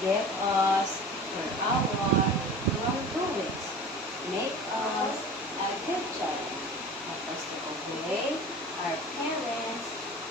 Give us per hour wrongdoings. Make us a good child. Help us to obey our parents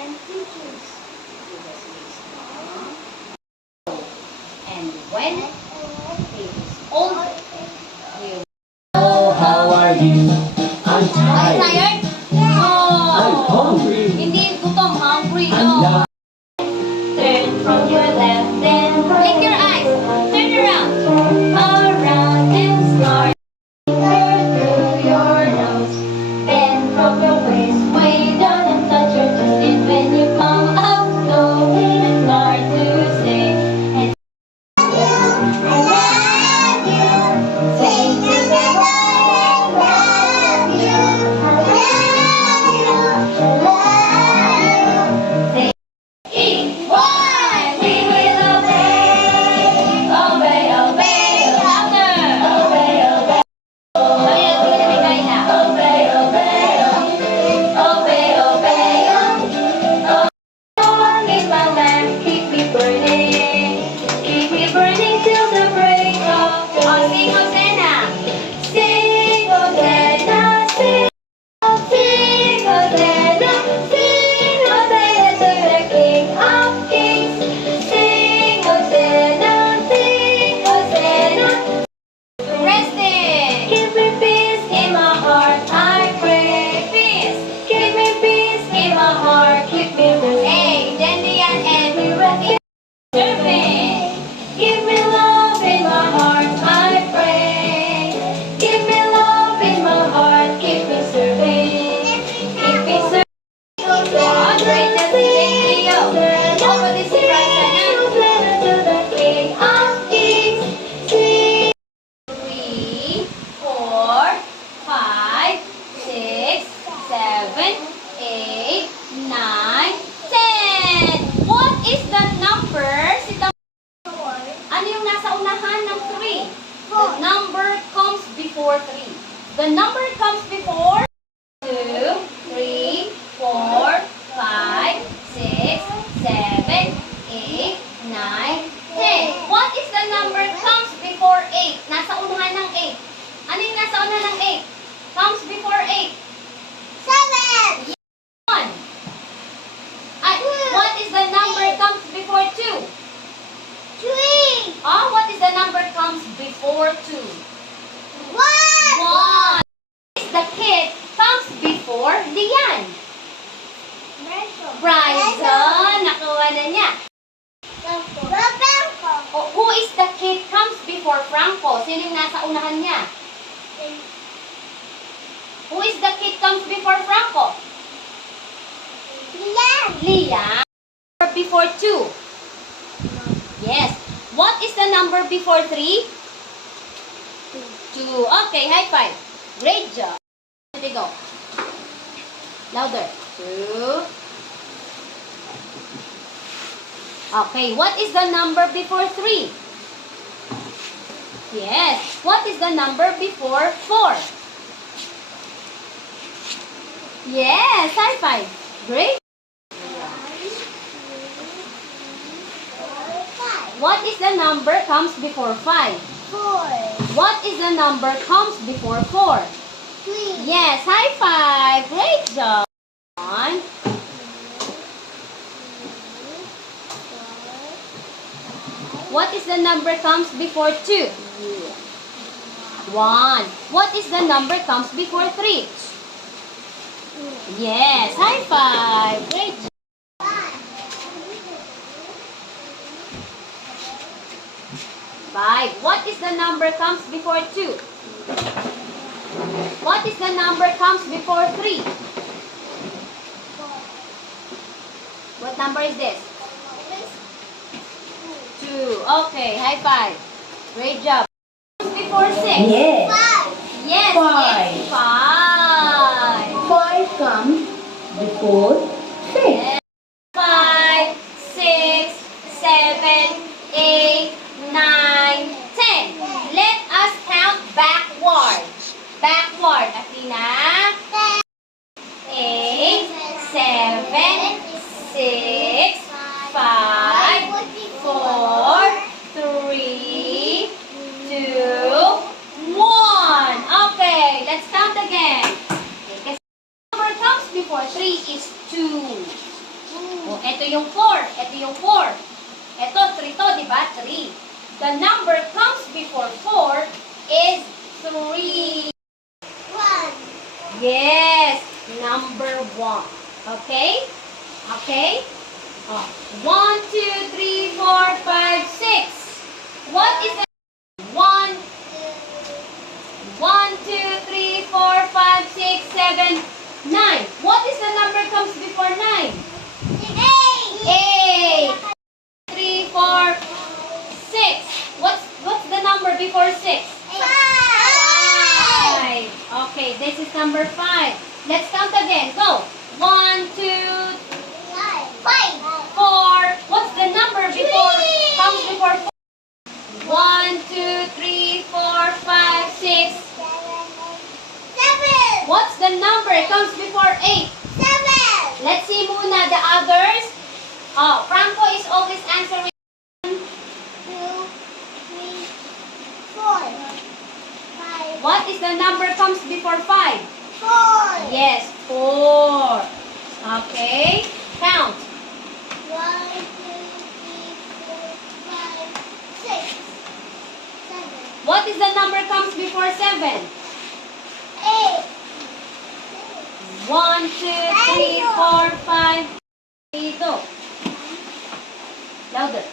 and teachers. Give us wisdom. And when he is older, he will. Oh, how are you? I'm tired. Tired? I'm No. hungry. Hindi gutom, hungry. I'm No. not. Turn from your left, then blink your eyes. Turn around. Around and start. Through your nose. Then from your waist, way down and touch your chest. And when you come up slowly and start to sing. And I love you. Say to the world, I love you. I love you. Eat one, we will obey. Obey, obey, louder. Obey, obey. Kaya tingnan ni Kayla. Obey, obey. Obey, obey. Lord is my lamp, keep me burning. Keep me burning till the break of dawn. Oh, sing Hosanna. Sing Hosanna, sing. Sing Hosanna, sing Hosanna to the King of Kings. Sing Hosanna, sing Hosanna. Resting. Give me peace in my heart, I pray. Peace. Give me peace in my heart, keep me resting. Hey, Jendian and we resting. Serving. Give me love in my heart, I pray. Give me love in my heart, keep me serving. Keep me serving. God, great as the Leo. Over this Hosanna to the King of Kings. Sing. 3, 4, 5, 6, 7, 8, 9, 10. What is the number? Ano yung nasa unahan ng 3? The number comes before 3. The number comes before 2, 3, 4, 5, 6, 7, 8, 9, 10. What is the number comes before 8? Nasa unahan ng 8. Ano yung nasa unahan ng 8? Comes before 8. 7. 1. What is the number comes before 2? 3. Oh, what is the number comes before 2? 1. 1. Is the kid comes before Dian? Bryson. Nakuha na niya. Oh, who is the kid comes before Franco? Sino yung nasa unahan niya? Who is the kid comes before Franco? Liam. Before 2? Yes. What is the number before 3? 2. Okay, high five. Great job. There you go. Louder. 2. Okay, what is the number before 3? Yes. What is the number before 4? Yes, high five. Great. What is the number comes before 5? 4. What is the number comes before 4? 3. Yes, high five. Great job. 1. What is the number comes before 2? 1. What is the number comes before 3? Yes, high five. Great job. 5. What is the number comes before 2? What is the number comes before 3? What number is this? 2. Okay, high five. Great job. Before 6? Yes. 5. Yes, Five. it's 5. 5 comes before 6. 5, 6, 7, 8, 9, 10. Let us count backward. Backward. Athena. 8, 7, 6, 5, 4, 3, the number comes before 4 is 3. 1. Yes, number 1. Okay? Okay? Oh. 1, 2, 3, 4, 5, 6. What is the 1, 1, 2, 3, 4, 5, 6, 7, 9? What is the number comes before 9? 8. 3, 4, 6. What's the number before 6? 5. Okay, this is number 5. Let's count again. Go. 1, 2, 4. What's the number before comes before 4? 1, 2, 3, 4, 5, 6. What's the number comes before 8? Let's see muna the others. Oh, Franco is always answering. 5. What is the number comes before 5? Yes, 4. Okay, count. 1, 2, 3, 4, 5, 6, 7, What is the number comes before 7? 8. 1, 2, 3, 4, 5. Dito. Louder. 1,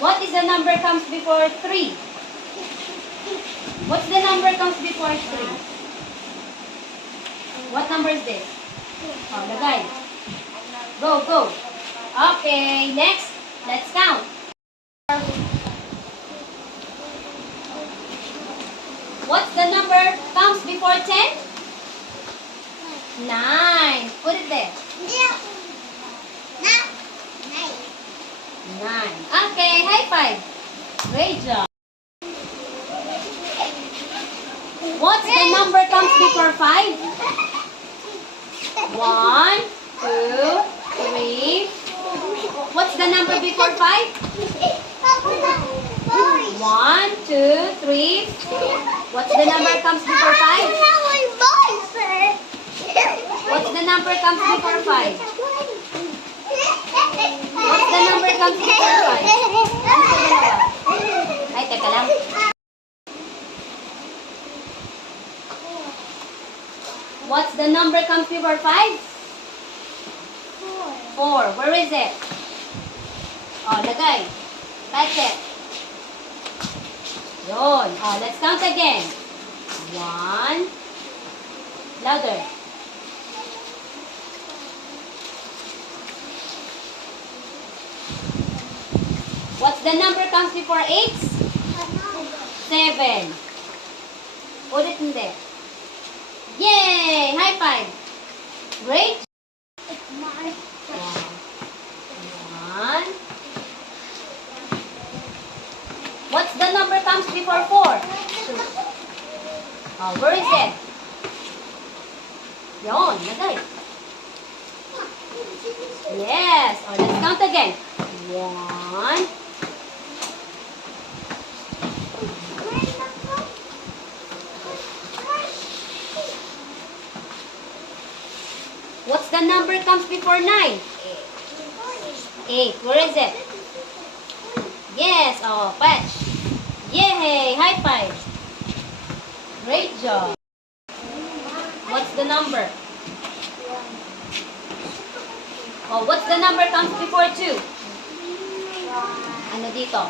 What is the number comes before 3? What's the number comes before 3? What number is this? Oh, lagay. Go, go. Okay, next. Let's count. What's the number comes before 10? 9. Put it there. 9. Okay, high five. Great job. What's the number comes before 5? 1, 2, 3. What's the number before 5? 1, 2, 3. What's the number comes before 5? What's the number comes before 5? What's the number comes before 5? Ay, teka lang. What's the number comes before 5? 4. Where is it? Oh, lagay. That's it. Yun. Oh, let's count again. 1. Louder. What's the number comes before 8? 7. Put it in there. Yay! High five. Great. 1. What's the number comes before 4? 2. Oh, where is it? Yon, lagay. Yes. Oh, let's count again. 1. What's the number comes before 9? 8. Where is it? Yes. Oh, patch. Yay! High five. Great job. What's the number? Oh, what's the number comes before 2? Ano dito?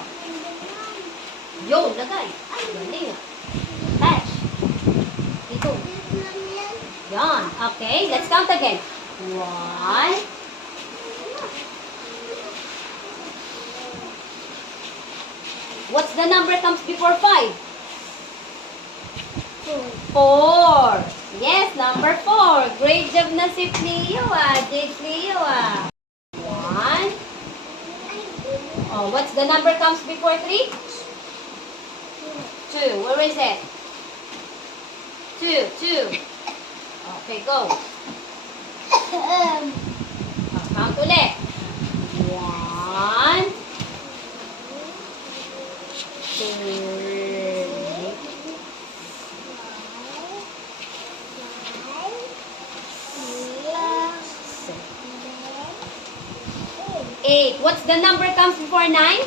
Yo, lagay. Galing. Patch. Dito. Yan. Okay, let's count again. 1. What's the number comes before 5? 4. Yes, number 4. Great job na si Cleo Jade Cleo 1. Oh, what's the number comes before 3? 2. Where is it? 2. Okay, go. Count ulit. 1, 8. What's the number comes before 9? 8.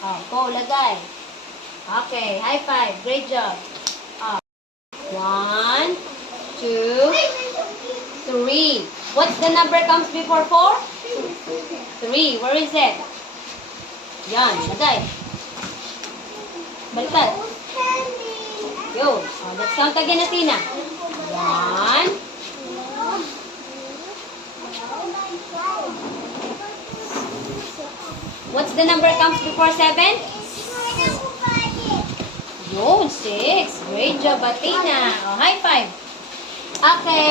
Oh, go, lagay. Okay, high five. Great job. Oh. 1, 2, 3. What's the number comes before 4? 3. Where is it? Yan, lagay. Baliktad. Yo. Oh, let's count again, Athena. 1, what's the number comes before 7? Yun, 6. Great job, Athena. Oh, high five. Okay.